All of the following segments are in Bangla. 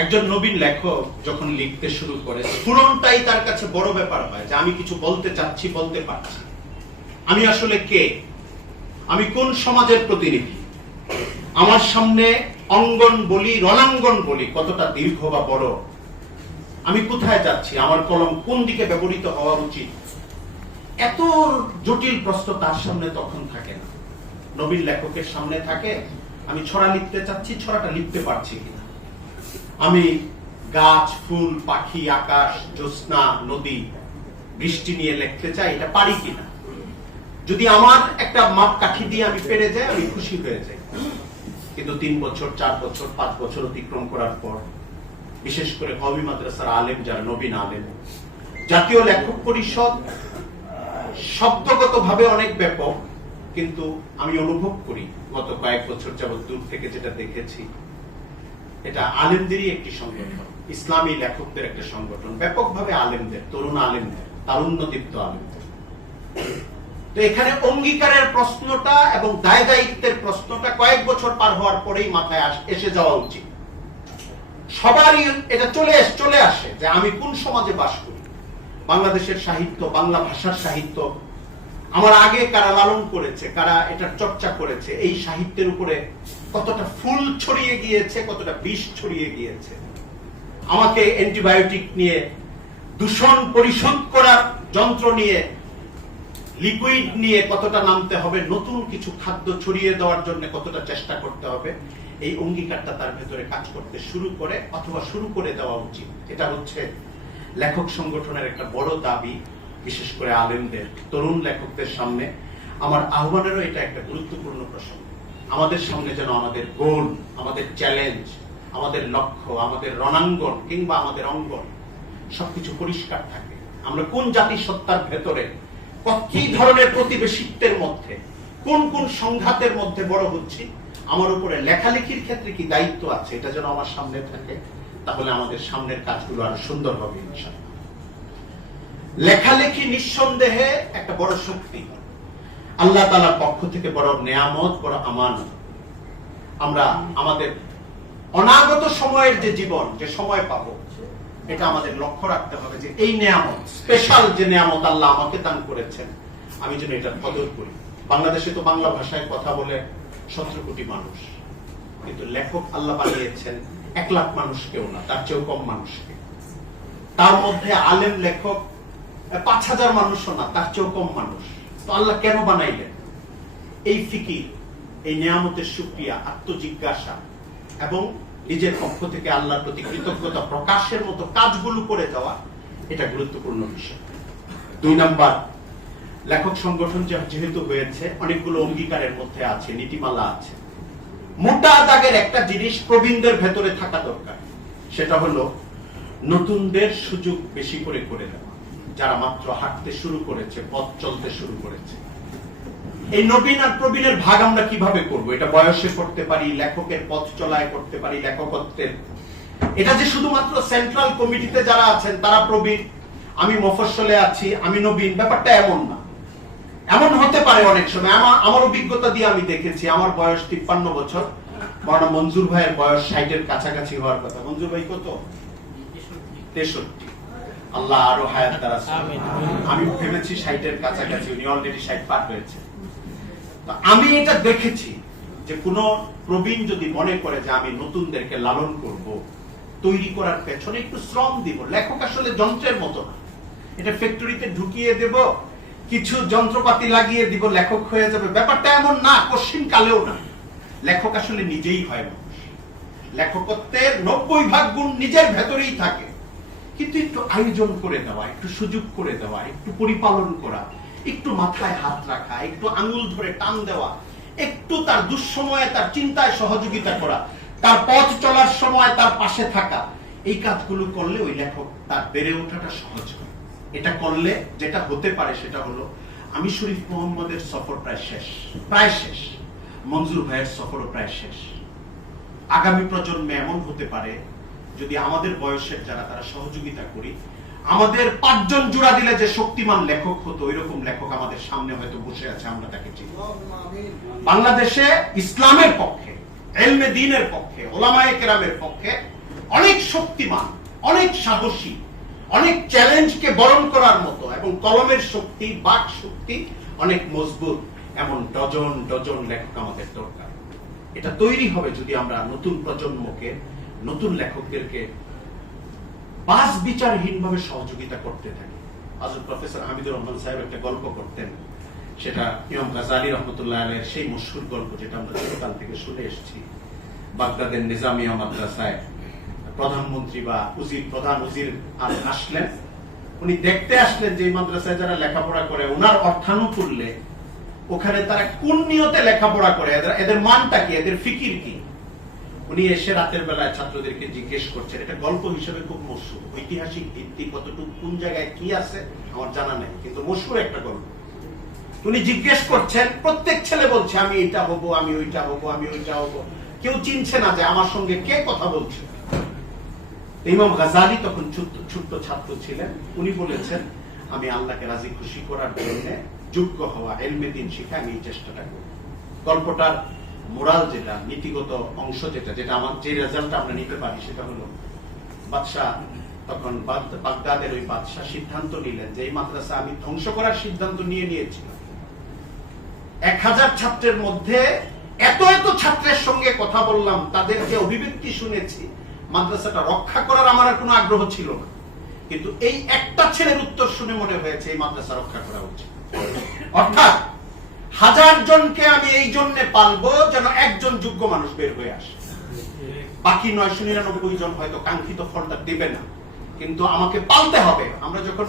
একজন নবীন লেখক যখন লিখতে শুরু করে, স্ফুরণটাই তার কাছে বড় ব্যাপার হয়, যে আমি কিছু বলতে চাচ্ছি, বলতে পারছি। আমি আসলে কে, আমি কোন সমাজের প্রতিনিধি, আমার সামনে অঙ্গন বলি, রণাঙ্গন বলি কতটা দীর্ঘ বা বড়, আমি কোথায় যাচ্ছি, আমার কলম কোন দিকে ব্যবহৃত হওয়া উচিত, এত জটিল প্রশ্ন তার সামনে তখন থাকে না। নবীন লেখকের সামনে থাকে, আমি ছড়া লিখতে চাচ্ছি, ছড়াটা লিখতে পারছি কিনা, আমি গাছ, ফুল, পাখি, আকাশ, জ্যোৎস্না, নদী, বৃষ্টি নিয়ে লিখতে চাই, এটা পারি কিনা। যদি আমার একটা মাপ কাঠি দিয়ে আমি পেরে যাই, আমি খুশি হয়ে যাই। কিন্তু 3 বছর, 4 বছর, 5 বছর অতিক্রম করার পর, বিশেষ করে কওমি মাদ্রাসার আলেম যারা, নবীন আলেম, জাতীয় লেখক পরিষদ শব্দগতভাবে অনেক ব্যাপক, কিন্তু আমি অনুভব করি গত কয়েক বছর যাবত দূর থেকে যেটা দেখেছি, এটা আলেমদেরই একটি সংগঠন, ইসলামী লেখকদের একটা সংগঠন, ব্যাপকভাবে আলেমদের, তরুণ আলেমদের, তারুণ্যদীপ্ত আলেমদের। তো এখানে অঙ্গীকারের প্রশ্নটা এবং দায় দায়িত্বের প্রশ্নটা কয়েক বছর পার হওয়ার পরেই মাথায় এসে যাওয়া উচিত। সবারই এটা চলে আসে যে আমি কোন সমাজে বাস করি, বাংলাদেশের সাহিত্য, বাংলা ভাষার সাহিত্য আমার আগে কারা লালন করেছে, কারা এটার চর্চা করেছে, এই সাহিত্যের উপরে কতটা ফুল ছড়িয়ে গিয়েছে, কতটা বিষ ছড়িয়ে গিয়েছে। আমাকে অ্যান্টিবায়োটিক নিয়ে, দূষণ পরিশোধ করার যন্ত্র নিয়ে, লিকুইড নিয়ে কতটা নামতে হবে, নতুন কিছু খাদ্য ছড়িয়ে দেওয়ার জন্য কতটা চেষ্টা করতে হবে, এই অঙ্গীকারটা তার ভেতরে কাজ করতে শুরু করে, অথবা শুরু করে দেওয়া উচিত। এটা হচ্ছে লেখক সংগঠনের একটা বড় দাবি, বিশেষ করে আলেমদের, তরুণ লেখকদের সামনে আমার আহ্বানেরও এটা একটা গুরুত্বপূর্ণ প্রসঙ্গ। আমাদের সামনে যেন আমাদের গোল, আমাদের চ্যালেঞ্জ, আমাদের লক্ষ্য, আমাদের রণাঙ্গন কিংবা আমাদের অঙ্গন সবকিছু পরিষ্কার থাকে। আমরা কোন জাতিসত্তার ভেতরে, কি ধরনের প্রতিবেশিত্বের মধ্যে, কোন কোন সংঘাতের মধ্যে বড় হচ্ছি, আমার উপরে লেখালেখির ক্ষেত্রে কি দায়িত্ব আছে, এটা যেন আমার সামনে থাকে, তাহলে আমাদের সামনের কাজগুলো আরো সুন্দর হবে ইনশাআল্লাহ। লেখালেখি নিঃসন্দেহে একটা বড় শক্তি, আল্লাহ তাআলার পক্ষ থেকে বড় নেয়ামত, বড় আমানত। আমরা আমাদের অনাগত সময়ের যে জীবন, যে সময় পাবো, এটা আমাদের লক্ষ্য রাখতে হবে যে এই নেয়ামত, স্পেশাল যে নেয়ামত আল্লাহ আমাকে দান করেছেন, আমি যেন এটার কদর করি। বাংলাদেশে তো বাংলা ভাষায় কথা বলে 17 কোটি মানুষ, কিন্তু লেখক আল্লাহ বানিয়েছেন 1 লাখ মানুষকেও না, তার চেয়েও কম মানুষকে। তার মধ্যে আলেম লেখক 5,000 মানুষও না, তার চেয়েও কম মানুষ। তো আল্লাহ কেন বানাইলেন? এই ফিকির, এই নিয়ামতের শুকরিয়া, আত্মজিজ্ঞাসা এবং নিজের পক্ষ থেকে আল্লাহর প্রতি কৃতজ্ঞতা প্রকাশের মতো কাজগুলো করে যাওয়া, এটা গুরুত্বপূর্ণ বিষয়। 2 নাম্বার, লেখক সংগঠন যেহেতু হয়েছে, অনেকগুলো অঙ্গীকারের মধ্যে আছে, নীতিমালা আছে। মোটা দাগের একটা জিনিস প্রবীণদের ভেতরে থাকা দরকার, সেটা হলো নতুনদের সুযোগ বেশি করে করে দেওয়া। যারা মাত্র হাঁটতে শুরু করেছে, পথ চলতে শুরু করেছে, এই নবীন আর প্রবীণের ভাগ আমরা কিভাবে করব? এটা বয়সে করতে পারি, লেখকের পথ চলায় করতে পারি, লেখকত্বের। এটা যে শুধুমাত্র সেন্ট্রাল কমিটিতে যারা আছেন তারা প্রবীণ, আমি মফস্বলে আছি, আমি নবীন, ব্যাপারটা এমন না। এমন হতে পারে অনেক সময়, আমার অভিজ্ঞতা দিয়ে আমি দেখেছি। আমার বয়স 53 বছর, মাওলানা মঞ্জুর ভাইয়ের বয়স 60-এর কাছাকাছি হওয়ার কথা। মঞ্জুর ভাই কত? 63। আল্লাহ আরো হায়াত দারাজ করুন। আমি ভেবেছি 60-এর কাছাকাছি, উনি অলরেডি 60 পার হয়েছে। আমি এটা দেখেছি যে কোন প্রবীণ যদি মনে করে যে আমি নতুনদেরকে লালন করব, তৈরি করার পেছনে একটু শ্রম দিব। লেখক আসলে যন্ত্রের মতো না, এটা ফ্যাক্টরিতে ঢুকিয়ে দেব, কিছু যন্ত্রপাতি লাগিয়ে দিব, লেখক হয়ে যাবে, ব্যাপারটা এমন না, কোশ্চিন কালেও না। লেখক আসলে নিজেই হয় মানুষ। লেখকত্বের 90% গুণ নিজের ভেতরেই থাকে, কিন্তু একটু আয়োজন করে দেওয়া, একটু সুযোগ করে দেওয়া, একটু পরিপালন করা, একটু মাথায় হাত রাখা, একটু আঙুল ধরে টান দেওয়া, একটু তার দুঃসময়ে তার চিন্তায় সহযোগিতা করা, তার পথ চলার সময় তার পাশে থাকা, এই কাজগুলো করলে ওই লেখক তার বেড়ে ওঠাটা সহজ হয়। এটা করলে যেটা হতে পারে সেটা হলো, আমি শরীফ মোহাম্মদের সফর প্রায় শেষ, মঞ্জুর ভাইয়ের সফরও প্রায় শেষ। আগামী প্রজন্মে এমন হতে পারে, যদি আমাদের বয়সের যারা, তারা সহযোগিতা করি, আমাদের 5 জন জোড়া দিলে যে শক্তিমান লেখক হতো, ওইরকম লেখক আমাদের সামনে হয়তো বসে আছে, আমরা তাকে চিনি। বাংলাদেশে ইসলামের পক্ষে, ইলমে দ্বীনের পক্ষে, উলামায়ে কেরামের পক্ষে অনেক শক্তিমান, অনেক সাহসী, অনেক চ্যালেঞ্জকে বরণ করার মতো, এবং কলমের শক্তি, বাক শক্তি অনেক মজবুত, এমন ডজন ডজন লেখক আমাদের দরকার। এটা তৈরি হবে যদি আমরা নতুন প্রজন্মকে, নতুন লেখকদেরকে বাস বিচারহীন ভাবে সহযোগিতা করতে থাকি। হযরত প্রফেসর হামিদুর রহমান সাহেব একটা গল্প করতেন, সেটা ইমাম গাজালি রহমতুল্লাহ আলাইহির সেই মশহুর গল্প যেটা আমরা ছোটকাল থেকে শুনে এসেছি। বাগদাদের নিজামিয়া মাদ্রাসায় প্রধানমন্ত্রী বা উজির, প্রধান উজির আসলেন। উনি দেখতে আসলেন যে মাদ্রাসায় যারা লেখাপড়া করে ওনার অর্থানুকূল্যে ওখানে তারা কোন নিয়তে লেখাপড়া করে, এদের মানটা কি, এদের ফিকির কি। উনি এসে রাতের বেলায় ছাত্রদেরকে জিজ্ঞেস করছেন, এটা গল্প হিসেবে খুব মশহুর, ঐতিহাসিক ভিত্তি কতটুকু কোন জায়গায় কি আছে আমার জানা নেই, কিন্তু মশহুর একটা গল্প। উনি জিজ্ঞেস করছেন, প্রত্যেক ছেলে বলছে আমি এটা হব, আমি ওইটা হব, আমি ওইটা হব, কেউ চিনছে না যে আমার সঙ্গে কে কথা বলছে। ইমাম গাজালি তখন ছোট্ট ছাত্র ছিলেন, উনি বলেছেন আমি আল্লাহকে রাজি খুশি করার জন্য যোগ্য হওয়া, ইলমে দ্বীন শিখা আমি এই চেষ্টাটা করব। গল্পটার মোরাল যেটা, নীতিগত অংশ যেটা, আমার যে রেজাল্ট আমরা নিতে পারি সেটা হলো, বাদশাহ তখন বাগদাদের ওই বাদশাহ সিদ্ধান্ত নিলেন যে এই মাদ্রাসা আমি ধ্বংস করার সিদ্ধান্ত নিয়েছিলাম। 1000 ছাত্রের মধ্যে এত এত ছাত্রের সঙ্গে কথা বললাম, তাদের যে অভিব্যক্তি শুনেছি, মাদ্রাসাটা রক্ষা করার আমার আর কোনো আগ্রহ ছিল না, কিন্তু এই একটা ছেলের উত্তর শুনে মনে হয়েছে এই মাদ্রাসা রক্ষা করা উচিত। অর্থাৎ 1000 জনকে আমি এই জন্য পালবো যেন একজন যোগ্য মানুষ বের হয়ে আসে। বাকি 999 জন হয়তো কাঙ্ক্ষিত ফলটা দেবে না, কিন্তু আমাকে পালতে হবে। আমরা যখন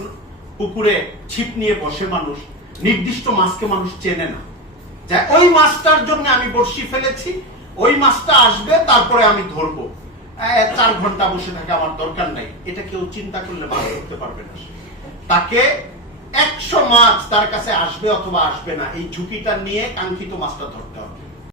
পুকুরে ছিপ নিয়ে বসে, মানুষ নির্দিষ্ট মাছকে মানুষ চেনে না, যে ওই মাছটার জন্য আমি বড়শি ফেলেছি, ওই মাছটা আসবে তারপরে আমি ধরবো, 4 ঘন্টা বসে থাকে আমার দরকার নাই, এটা কেউ চিন্তা করলে মাছ ধরতে পারবে না। তাকে 100 মাছ তার কাছে আসবে অথবা আসবে না, এই ঝুঁকিটা নিয়ে কাঙ্ক্ষিত মাছটা ধরতে হবে।